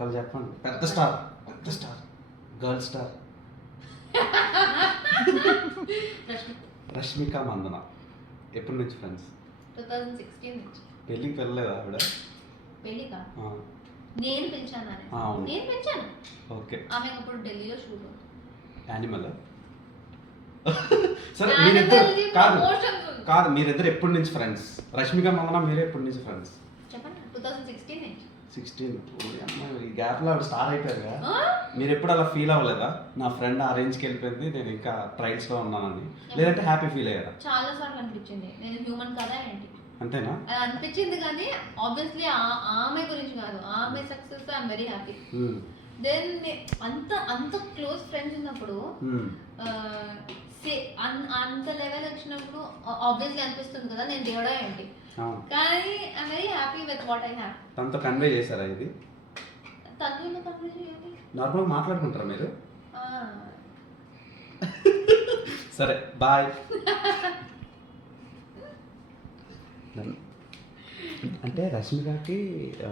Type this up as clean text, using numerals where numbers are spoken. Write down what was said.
ఒకళ్ళు చెప్పండి. పెద్ద star girl star. Rashmika Mandanna. ఎప్పటి నుంచి ఫ్రెండ్స్? 2016 నుంచి. పెళ్ళికి వెళ్ళలేదా ఆవిడ? పెళ్ళికా? నేను పిలిచాను. నేను పిలిచాను. ఓకే. ఆమె అప్పుడు ఢిల్లీలో షూట్ అవుతుంది. యానిమల్. సరే మీరిద్దరు కాదు మీరిద్దరు ఎప్పటి నుంచి ఫ్రెండ్స్? రష్మిక మందన మీరు ఎప్పటి నుంచి ఫ్రెండ్స్ చెప్పండి. 2016 నుంచి. 16. ఈ గ్యాప్లో ఆవిడ స్టార్ అయిపోయారు కదా, మీరు ఎప్పుడు అలా ఫీల్ అవ్వలేదా? నా ఫ్రెండ్ ఆ రేంజ్కి వెళ్ళిపోయింది, నేను ఇంకా ట్రైల్స్లో ఉన్నానని, లేదంటే హ్యాపీ ఫీల్ అయ్యారా? చాలా సార్లు అనిపించింది నేను హ్యూమన్ కదా ఏంటి అంతేనా? అది అనిపించింది, కానీ ఆబ్వియస్లీ ఆమె గురించి కాదు, ఆమె success I'm very happy. Then అంత క్లోజ్ ఫ్రెండ్స్ ఉన్నప్పుడు అంత లెవెల్ వచ్చినప్పుడు ఆబ్వియస్లీ అనిపిస్తుంది కదా నేను దేవుడా ఏంటి, కానీ I'm very happy with what I have. తనతో కన్వే చేశారా ఇది? తనతో కన్వే చేయాలి, నార్మల్గా మాట్లాడుకుంటారా మీరు? సరే బాయ్. అంటే రష్మికకి